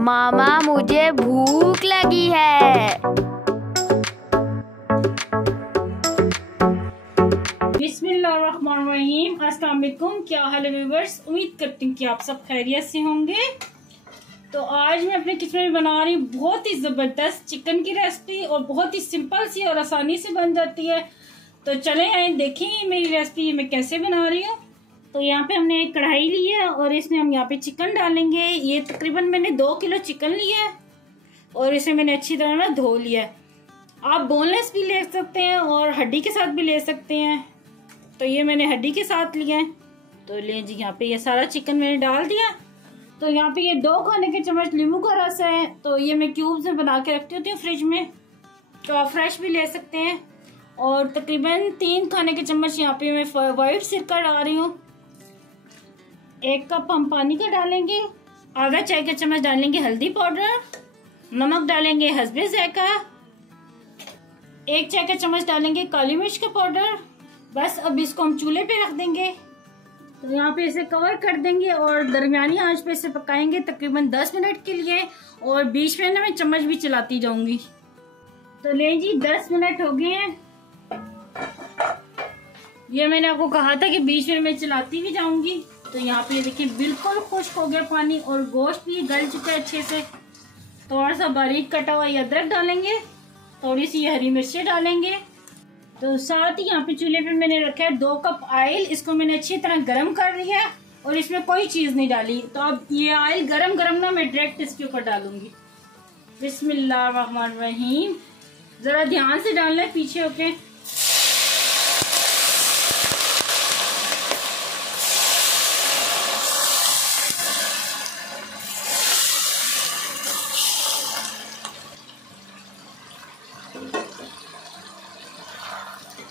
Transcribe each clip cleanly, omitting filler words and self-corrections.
मामा मुझे भूख लगी है। बिस्मिल्लाहिर्रहमानिर्रहीम। अस्सलाम वालेकुम। क्या हाल है व्यूअर्स? उम्मीद करती हूँ कि आप सब खैरियत से होंगे। तो आज मैं अपने किचन में बना रही हूँ बहुत ही ज़बरदस्त चिकन की रेसिपी, और बहुत ही सिंपल सी और आसानी से बन जाती है। तो चले आए देखें मेरी रेसिपी मैं कैसे बना रही हूँ। तो यहाँ पे हमने एक कढ़ाई ली है और इसमें हम यहाँ पे चिकन डालेंगे। ये तकरीबन मैंने 2 किलो चिकन लिया है और इसे मैंने अच्छी तरह ना धो लिया है। आप बोनलेस भी ले सकते हैं और हड्डी के साथ भी ले सकते हैं। तो ये मैंने हड्डी के साथ लिया है। तो ले जी, यहाँ पे ये सारा चिकन मैंने डाल दिया। तो यहाँ पे ये 2 खाने के चम्मच नींबू का रस है। तो ये मैं क्यूब्स में बना के रखती होती हूँ फ्रिज में, तो आप फ्रेश भी ले सकते हैं। और तकरीबन 3 खाने के चम्मच यहाँ पे मैं वाइट सिरका डाल रही हूँ। 1 कप हम पानी का डालेंगे। आधा चाय का चम्मच डालेंगे हल्दी पाउडर। नमक डालेंगे हस्बे ज़ायका। 1 चाय का चम्मच डालेंगे काली मिर्च का पाउडर। बस अब इसको हम चूल्हे पे रख देंगे। तो यहाँ पे इसे कवर कर देंगे और दरमियानी आंच पे इसे पकाएंगे तकरीबन 10 मिनट के लिए। और बीच में ना मैं चम्मच भी चलाती जाऊंगी। तो ले जी, 10 मिनट हो गए हैं। ये मैंने आपको कहा था कि बीच में मैं चलाती भी जाऊंगी। तो यहाँ पे देखिए बिल्कुल खुश्क हो गया पानी और गोश्त भी गल चुका है अच्छे से। थोड़ा सा बारीक कटा हुआ अदरक डालेंगे, थोड़ी सी हरी मिर्चें डालेंगे। तो साथ ही यहाँ पे चूल्हे पे मैंने रखा है 2 कप ऑयल। इसको मैंने अच्छी तरह गर्म कर लिया है और इसमें कोई चीज नहीं डाली। तो अब ये ऑयल गरम गरम ना मैं डायरेक्ट इसके ऊपर डालूंगी। बिस्मिल्लाहिर्रहमानिर्रहीम। जरा ध्यान से डालना है पीछे होके।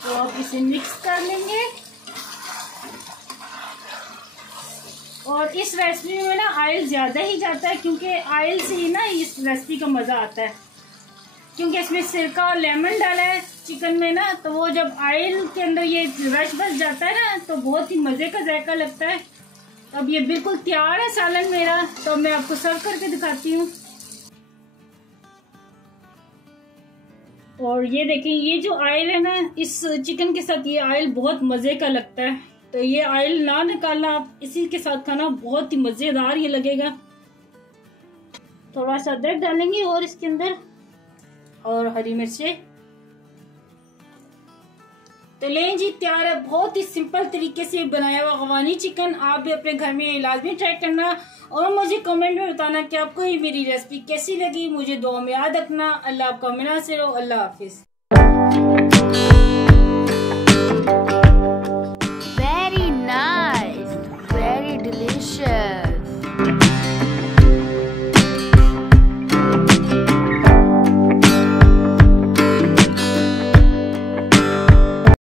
तो आप इसे मिक्स कर लेंगे। और इस रेसिपी में ना ऑयल ज्यादा ही जाता है, क्योंकि ऑयल से ही ना इस रेसिपी का मजा आता है। क्योंकि इसमें सिरका और लेमन डाला है चिकन में ना, तो वो जब ऑयल के अंदर ये रच बस जाता है ना, तो बहुत ही मजे का जायका लगता है। अब ये बिल्कुल तैयार है सालन मेरा। तो मैं आपको सर्व करके दिखाती हूँ। और ये देखें, ये जो ऑयल है ना इस चिकन के साथ, ये ऑयल बहुत मजे का लगता है। तो ये ऑयल ना निकालना, आप इसी के साथ खाना बहुत ही मजेदार ये लगेगा। थोड़ा सा अदरक डालेंगे और इसके अंदर, और हरी मिर्चें। तो लें जी, तैयार है बहुत ही सिंपल तरीके से बनाया हुआ अफगानी चिकन। आप भी अपने घर में लाजमी ट्राई करना और मुझे कमेंट में बताना कि आपको ये मेरी रेसिपी कैसी लगी। मुझे दुआ में याद रखना। अल्लाह आपका मिना से रहो। अल्लाह हाफिज।